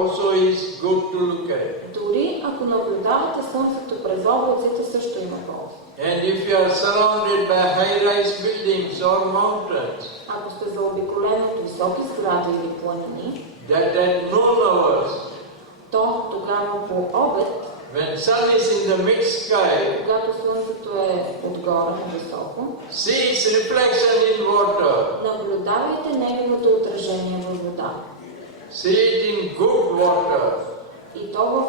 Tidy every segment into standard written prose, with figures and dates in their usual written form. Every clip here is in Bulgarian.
also is good to look at. Дори ако наблюдавате слънцето през облаците, също има полза. And if you are surrounded by high-rise buildings or mountains, Ако сте заобиколен от високи сгради или планини, that at noon hours, то тогава по обед, when sun is in the mid-sky, когато слънцето е отгоре високо, see its reflection in water. наблюдавайте неговото отражение във вода. See it in good water. И то в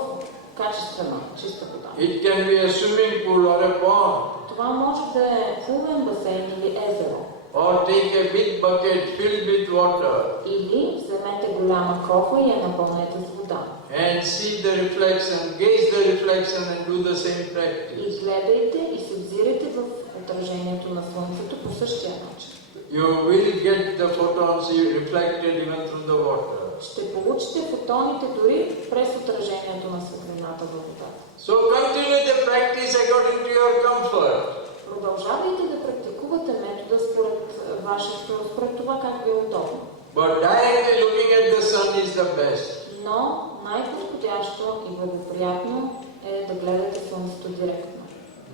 качествена, чиста вода. It can be a swimming pool or a pond. Това може да е плувен басейн или езеро. Or take a big bucket filled with water Или вземете голяма кофа и я напълнете с вода. and see the reflection, gaze the reflection and do the same И practice. гледайте и се взирайте в отражението на слънцето по същия начин. You will get the photons reflected even through the water. Ще получите фотоните дори през отражението на светлината във водата. So continue the practice according to your comfort. Продължавайте да практикувате метода според това как ви е удобно. But directly looking at the sun is the best. Но най-подходящо и благоприятно е да гледате слънцето директно.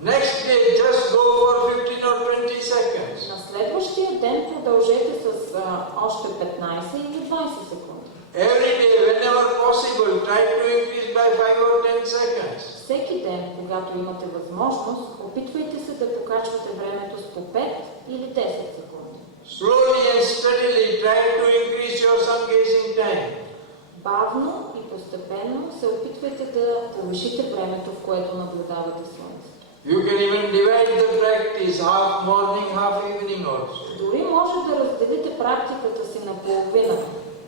Next day, just go for 15 or 20 seconds. На следващия ден продължете с още 15 или 20 секунди. Every day, whenever possible, try to increase by 5 or 10 seconds. Всеки ден, когато имате възможност, опитвайте се да покачвате времето с по 5 или 10 секунди. Slowly and steadily try to increase your sun gazing time. Бавно и постепенно се опитвайте да повишите времето, в което наблюдавате слънцето. You can even divide the practice, half morning, half evening also. Дори може да разделите практиката си на половина.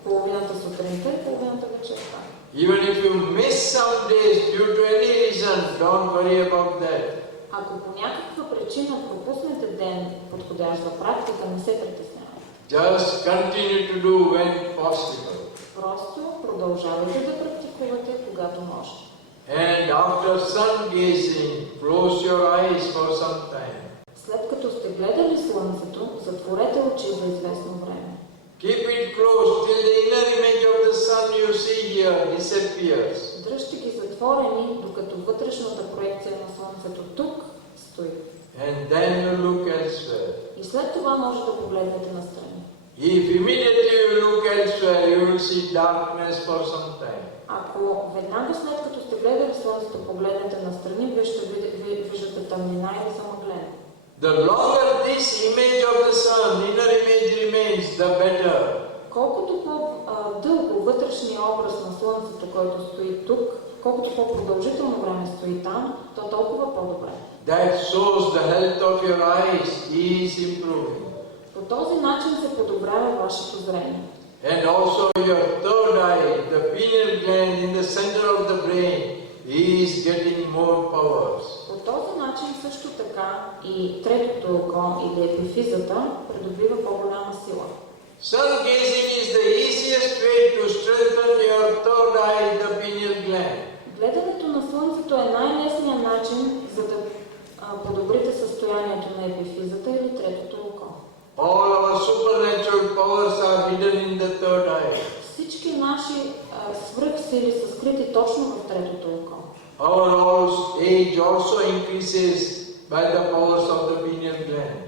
Половината сутринта и половината вечерта. Even if you miss some days due to any reason, don't worry about that. Ако по някаква причина пропуснете ден, подходящ за практика, не се притеснявайте. Just continue to do when possible. Просто продължавайте да практикувате, когато можете. And after sun gazing, close your eyes for some time. След като сте гледали слънцето, затворете очи за известно време. Keep it closed till the inner image of the sun you see here disappears. Дръжте ги затворени, докато вътрешната проекция на слънцето тук стои. And then you look elsewhere. И след това може да погледнете настрани. If immediately you look elsewhere, you will see darkness for some time. Ако веднага след като сте гледали слънцето погледнете настрани, вие ще виждате тъмнина или замъглено. The longer this image of the sun, inner image remains, the better. Колкото по-дълго вътрешния образ на слънцето, който стои тук, колкото по-продължително време стои там, то толкова по-добре. That shows the health of your eyes is improving. По този начин се подобрява вашето зрение. And also your third eye, the pineal gland in the center of the brain, is getting more powers. По този начин също така и третото око или епифизата придобива по-голяма сила. Sun gazing is the easiest way to strengthen your third eye, the pineal gland. Гледането на слънцето е най-лесният начин за да подобрите състоянието на епифизата или третото око. All our supernatural powers are hidden in the third eye. Всички наши свръхсили са скрити точно в третото око. Our age also increases by the powers of the pineal gland.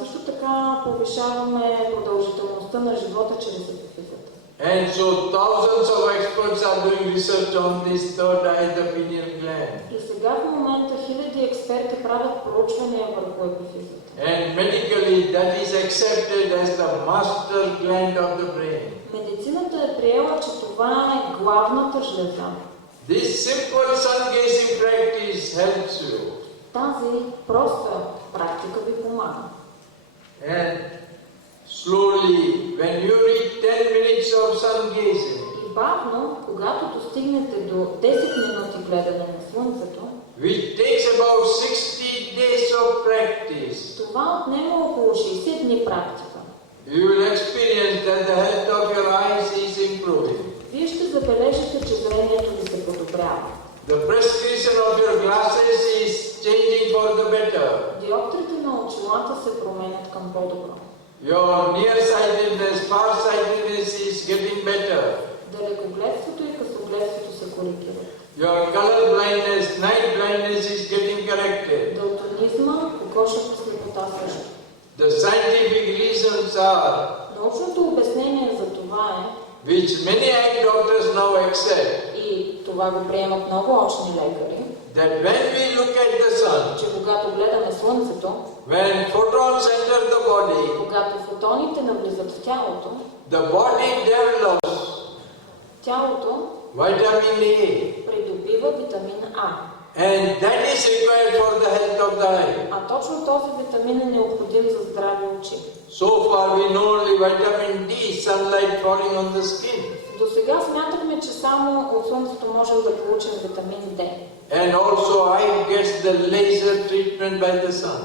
Също така повишаваме продължителността на живота чрез епифизата. And so thousands of experts are doing research on this third eye, the pineal gland. И сега в момента хиляди експерти правят проучвания върху епифизата. And medically that is accepted as the master gland of the brain. Медицината е приела, че това е главната жлеза. This simple sun gazing practice helps you. Тази проста практика ви помага. And slowly, when you reach 10 minutes of sun gazing, И бавно, когато достигнете до 10 минути гледане на слънцето, which takes about 60 days of practice, това отнема около 60 дни практика. you will experience that the health of your eyes is improving. Вие ще забележите, че зрението ви се подобрява. The prescription of your glasses is changing for the better. Диоптрите на очилата се променят към по-добро. Your nearsightedness, farsightedness is getting better. Далекогледството и късогледството се коригират. Your color blindness, night blindness is getting corrected. Далтонизма, кокошната слепота също. The scientific reasons are, Научното обяснение за това which many eye doctors now accept, и това го приемат много очни лекари, that when we look at the sun, че когато гледаме Слънцето, when photons enter the body, когато фотоните навлизат в тялото, the body develops тялото vitamin A, придобива витамин А. and that is required for the health of the eye. А точно този витамин е необходим за здрави очи. So far we know only vitamin D, sunlight falling on the skin. До сега смятахме, че само от Слънцето можем да получим витамин D. And also eye gets the laser treatment by the sun.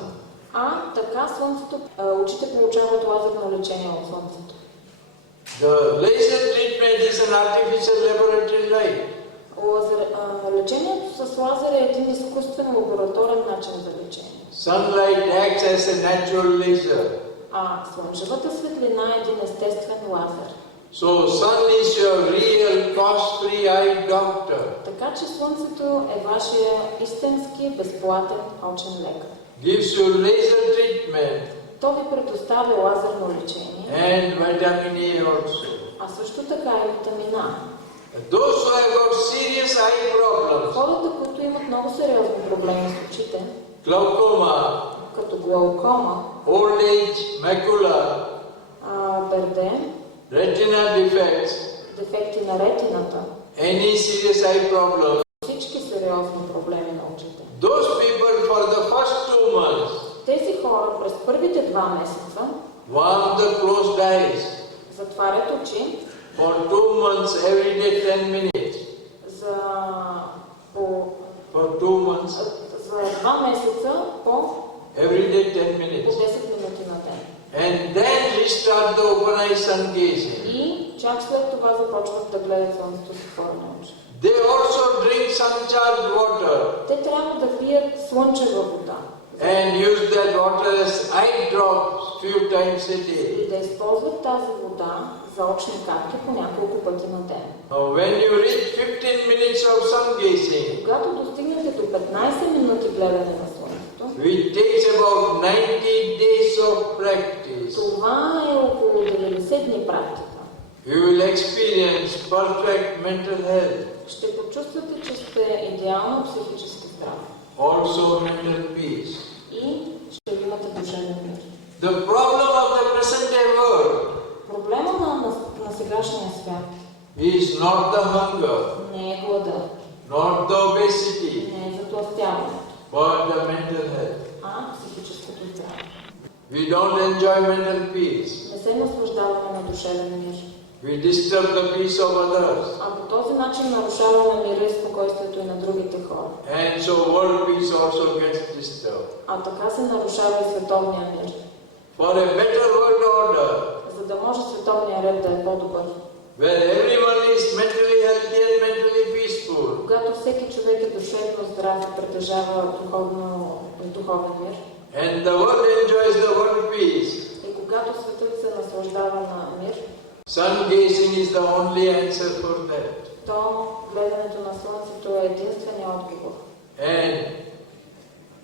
А така Слънцето, очите получават лазерно лечение от Слънцето. The laser treatment is an artificial laboratory light. Лечението с лазер е един изкуствен лабораторен начин за лечение. Sunlight acts as a natural laser. А слънчевата светлина е един естествен лазер. So sun is your real cost-free eye doctor. Така че Слънцето е вашия истински безплатен очен лекар. Gives you laser treatment То ви предоставя лазерно лечение, and vitamin A also. а също така и витамина. Those who have got serious eye problems, Хората, които имат много сериозни проблеми с очите, glaucoma, като глаукома, old age, macula, перде, retina defects, дефекти на ретината, any serious eye problem, всички сериозни проблеми на очите. those people for the first 2 months Тези хора през първите 2 месеца warm the closed eyes затварят очи for 2 months every day 10 minutes. за, по, For 2 months за 2 месеца по every day 10 10 minutes. минути на ден. And then restart the open eye sun gazing. И чак след това започват да гледат Слънцето с отворени очи. They also drink sun-charged water Те трябва да пият слънчева вода and use that water as eye drops few times a day. и да използват тази вода за очни капки по няколко пъти на ден. Now when you reach 15 minutes of sun gazing, Когато достигнете до 15 минути гледане на Слънцето, which takes about 90 days of practice, това е около 90 дни практика. you will experience perfect mental health, Ще почувствате, че сте идеално психически здрави also mental peace. и ще имате душевен мир. The problem of the present day world Проблема на сегашния свят is not the hunger, не е глада, not the obesity, не е затлъстяването, but the mental health. а психическото здраве. We don't enjoy mental peace. Не се наслаждаваме на душевен мир. We disturb the peace of others. А по този начин нарушаваме мира и спокойствието и на другите хора. And so world peace also gets disturbed. А така се нарушава и световния мир. For a better world order, За да може световния ред да е по-добър, where everyone is mentally healthy and mentally peaceful, когато всеки човек е душевно здрав и притежава духовен мир, and the world enjoys the world peace, и когато светът се наслаждава на мир, sun gazing is the only answer for that. то гледането на Слънцето е единствения отговор. And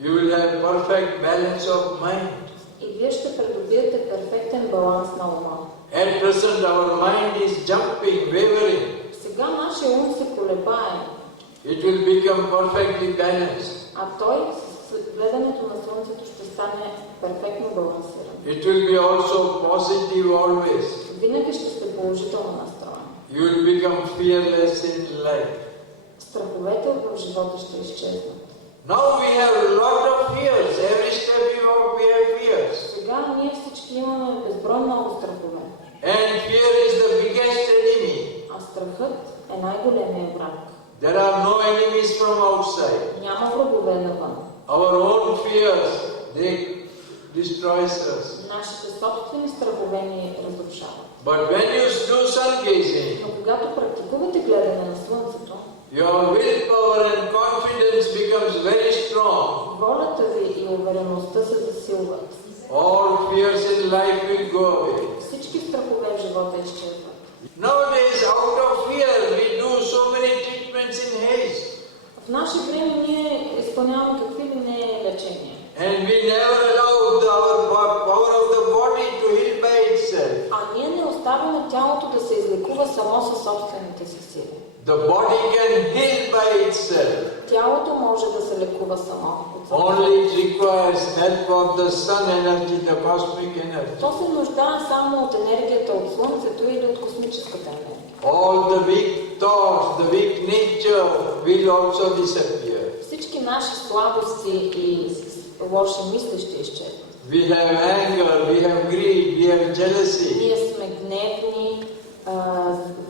you will have perfect balance of mind. И вие ще придобиете перфектен баланс на ума. At present our mind is jumping, wavering. Сега нашия ум се колебае, It will become perfectly balanced. а той с гледането на Слънцето ще стане перфектно балансиран. It will be also positive always. Винаги ще сте положително настроен. You will become fearless in life. Страховете в живота ще изчезнат. Now we have a lot of fears. Every step we walk, we have fears. Сега ние всички имаме безброй много страхове. And fear is the biggest enemy. А страхът е най-големият враг. There are no enemies from outside. Няма врагове навън. Our own fears, they destroy us. Нашите собствени страхове ни разрушават. But when you do sun gazing, Но когато практикувате гледане на Слънцето, your willpower and confidence becomes very strong. волята ви и увереността се засилват. All fears in life will go away. Всички страхове в живота изчезват. Nowadays, out of fear, наше време ние изпълняваме какви ли не лечения. And we never allow our power of the body to heal by itself. А ние не оставяме тялото да се излекува само със собствените си сили. The body can heal by itself. Тялото може да се лекува само. Only it requires help of the sun energy, the cosmic energy. То се нуждае само от енергията от Слънцето или от космическата енергия. All the weak thoughts, the weak nature will also disappear. Всички наши слабости и лоши мисли ще изчезнат. We have anger, we have greed, we have jealousy. Ние сме гневни,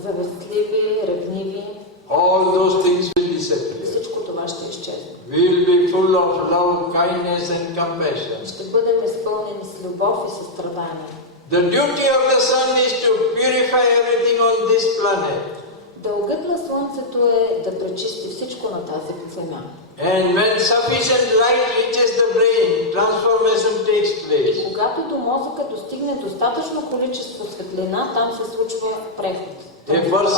завистливи, ревниви. All those things will disappear. Всичко това ще изчезне. We will be full of love, kindness and compassion. Ще бъдем изпълнени с любов и състрадание. The duty of the sun is to purify everything on this planet. Дългът на Слънцето е да пречисти всичко на тази земя. And when sufficient light reaches the brain, transformation takes place. И когато до мозъка достигне достатъчно количество светлина, там се случва преход. A person